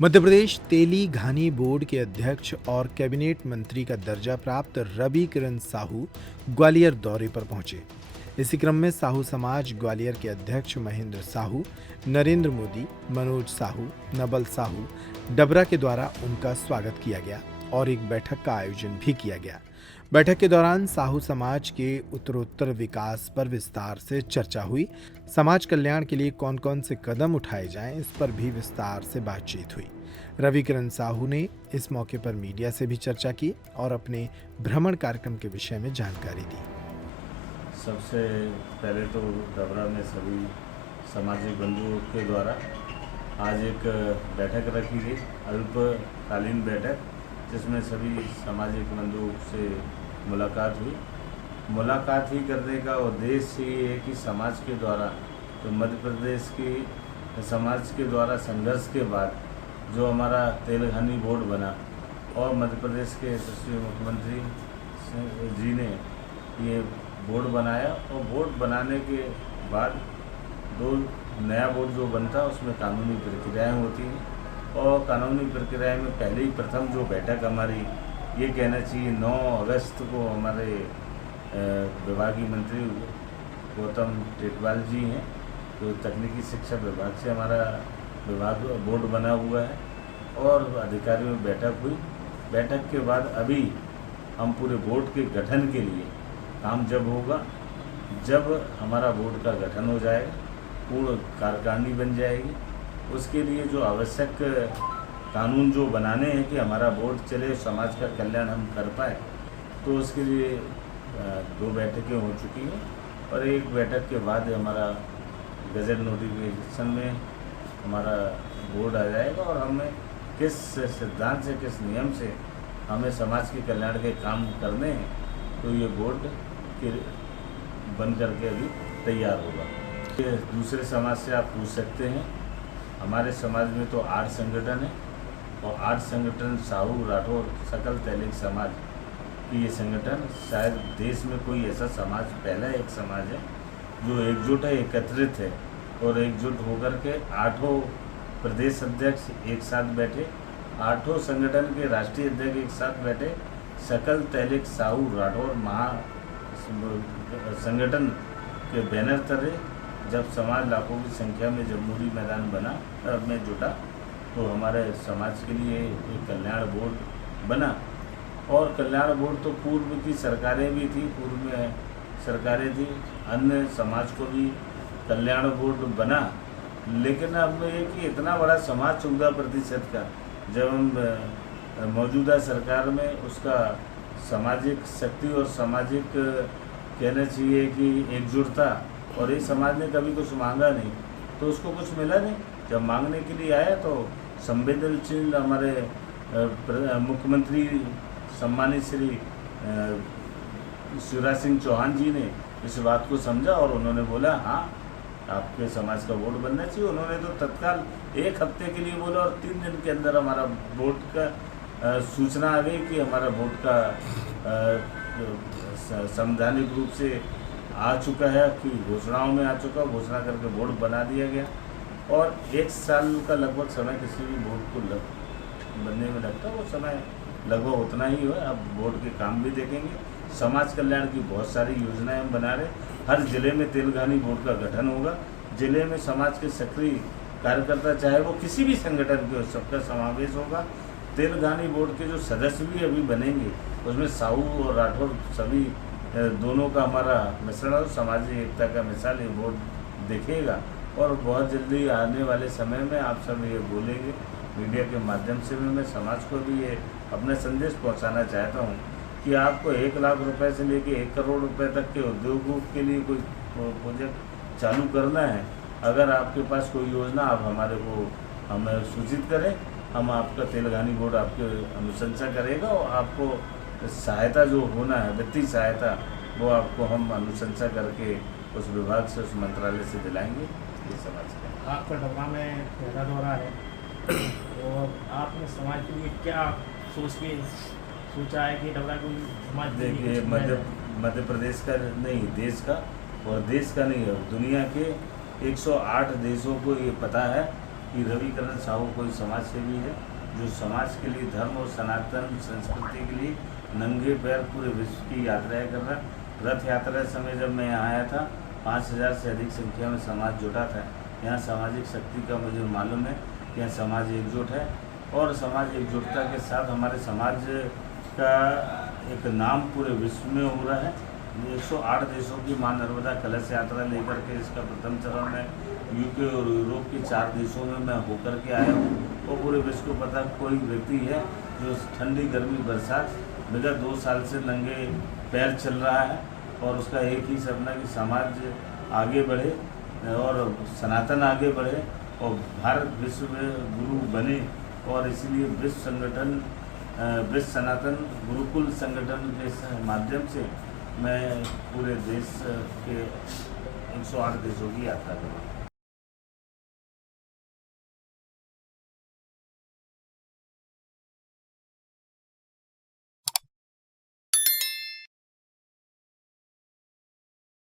मध्य प्रदेश तेली घानी बोर्ड के अध्यक्ष और कैबिनेट मंत्री का दर्जा प्राप्त रवि किरण साहू ग्वालियर दौरे पर पहुंचे। इसी क्रम में साहू समाज ग्वालियर के अध्यक्ष महेंद्र साहू, नरेंद्र मोदी, मनोज साहू, नबल साहू डबरा के द्वारा उनका स्वागत किया गया और एक बैठक का आयोजन भी किया गया। बैठक के दौरान साहू समाज के उत्तरोत्तर विकास पर विस्तार से चर्चा हुई। समाज कल्याण के लिए कौन कौन से कदम उठाए जाएं, इस पर भी विस्तार से बातचीत हुई। रवि किरण साहू ने इस मौके पर मीडिया से भी चर्चा की और अपने भ्रमण कार्यक्रम के विषय में जानकारी दी। सबसे पहले तो डबरा में सभी सामाजिक बंधुओं के द्वारा आज एक बैठक रखी गई, अल्पकालीन बैठक, जिसमें सभी सामाजिक बंधुओं से मुलाकात हुई। मुलाकात ही करने का उद्देश्य ये है कि समाज के द्वारा तो मध्य प्रदेश की समाज के द्वारा संघर्ष के बाद जो हमारा तेलघानी बोर्ड बना और मध्य प्रदेश के यशस्वी मुख्यमंत्री जी ने ये बोर्ड बनाया और बोर्ड बनाने के बाद दो नया बोर्ड जो बनता उसमें कानूनी प्रक्रियाएं होती हैं और कानूनी प्रक्रिया में पहले ही प्रथम जो बैठक हमारी ये कहना चाहिए 9 अगस्त को हमारे विभागीय मंत्री गौतम टेटवाल जी हैं, जो तकनीकी शिक्षा विभाग से हमारा विभाग बोर्ड बना हुआ है, और अधिकारियों में बैठक हुई। बैठक के बाद अभी हम पूरे बोर्ड के गठन के लिए काम जब होगा, जब हमारा बोर्ड का गठन हो जाएगा, पूर्ण कार्यकारिणी बन जाएगी, उसके लिए जो आवश्यक कानून जो बनाने हैं कि हमारा बोर्ड चले, समाज का कल्याण हम कर पाए, तो उसके लिए 2 बैठकें हो चुकी हैं और एक बैठक के बाद हमारा गजट नोटिफिकेशन में हमारा बोर्ड आ जाएगा और हमें किस सिद्धांत से, किस नियम से हमें समाज के कल्याण के काम करने हैं, तो ये बोर्ड के बन करके अभी तैयार होगा। ये दूसरे समाज से आप पूछ सकते हैं, हमारे समाज में तो 8 संगठन है और 8 संगठन साहू, राठौर, सकल तैलिक समाज की ये संगठन, शायद देश में कोई ऐसा समाज, पहला एक समाज है जो एकजुट है, एकत्रित है और एकजुट होकर के 8 प्रदेश अध्यक्ष एक साथ बैठे, 8 संगठन के राष्ट्रीय अध्यक्ष एक साथ बैठे, सकल तैलिक साहू राठौर महा संगठन के बैनर तले जब समाज लाखों की संख्या में जमहूरी मैदान बना में जुटा, तो हमारे समाज के लिए एक कल्याण बोर्ड बना। और कल्याण बोर्ड तो पूर्व की सरकारें भी थी, पूर्व में सरकारें थी, अन्य समाज को भी कल्याण बोर्ड बना, लेकिन अब ये कि इतना बड़ा समाज 14% का, जब हम मौजूदा सरकार में उसका सामाजिक शक्ति और सामाजिक कहना चाहिए कि एकजुटता, और इस समाज ने कभी कुछ मांगा नहीं तो उसको कुछ मिला नहीं। जब मांगने के लिए आया तो संवेदनशील हमारे मुख्यमंत्री सम्मानित श्री शिवराज सिंह चौहान जी ने इस बात को समझा और उन्होंने बोला हाँ, आपके समाज का बोर्ड बनना चाहिए। उन्होंने तो तत्काल 1 हफ्ते के लिए बोला और 3 दिन के अंदर हमारा बोर्ड का सूचना आ गई कि हमारा बोर्ड का संवैधानिक रूप से आ चुका है, कि घोषणाओं में आ चुका, घोषणा करके बोर्ड बना दिया गया। और 1 साल का लगभग समय किसी भी बोर्ड को बनने में लगता है, वो समय लगभग उतना ही है। अब बोर्ड के काम भी देखेंगे, समाज कल्याण की बहुत सारी योजनाएं हम बना रहे। हर जिले में तेलघानी बोर्ड का गठन होगा, जिले में समाज के सक्रिय कार्यकर्ता, चाहे वो किसी भी संगठन के हो, सबका समावेश होगा। तेलघानी बोर्ड के जो सदस्य भी अभी बनेंगे, उसमें साहू और राठौर सभी दोनों का हमारा मिश्रण और सामाजिक एकता का मिसाल ये बोर्ड देखेगा। और बहुत जल्दी आने वाले समय में आप सब ये बोलेंगे, मीडिया के माध्यम से भी मैं समाज को भी ये अपना संदेश पहुंचाना चाहता हूं कि आपको 1 लाख रुपए से लेके 1 करोड़ रुपए तक के उद्योगों के लिए कोई प्रोजेक्ट चालू करना है, अगर आपके पास कोई योजना, आप हमारे को हमें सूचित करें, हम आपका तेलघानी बोर्ड आपके अनुशंसा करेगा और आपको सहायता जो होना है, वित्तीय सहायता, वो आपको हम अनुशंसा करके उस विभाग से, उस मंत्रालय से दिलाएंगे। ये समाज का आपका डबरा में पहला दौरा है और आपने समाज के लिए क्या सोच के सोचा है कि डबरा को समाज के लिए देखिए, मध्य प्रदेश का नहीं, देश का, और देश का नहीं है, दुनिया के 108 देशों को ये पता है कि रविकरण साहू कोई समाज सेवी है जो समाज के लिए, धर्म और सनातन संस्कृति के लिए नंगे पैर पूरे विश्व की यात्राएं कर रहा है। रथ यात्रा समय जब मैं यहाँ आया था 5000 से अधिक संख्या में समाज जुटा था। यहाँ सामाजिक शक्ति का मुझे मालूम है कि यहाँ समाज एकजुट है और समाज एकजुटता के साथ हमारे समाज का एक नाम पूरे विश्व में हो रहा है। 108 देशों की मां नर्मदा कलश यात्रा लेकर के इसका प्रथम चरण में यूके और यूरोप के 4 देशों में मैं होकर के आया हूँ और पूरे विश्व को पता कोई व्यक्ति है जो ठंडी गर्मी बरसात विगत 2 साल से नंगे पैर चल रहा है और उसका एक ही सपना कि समाज आगे बढ़े और सनातन आगे बढ़े और भारत विश्व में गुरु बने। और इसीलिए विश्व सनातन गुरुकुल संगठन के माध्यम से मैं पूरे देश के 108 देशों की यात्रा करूँगा।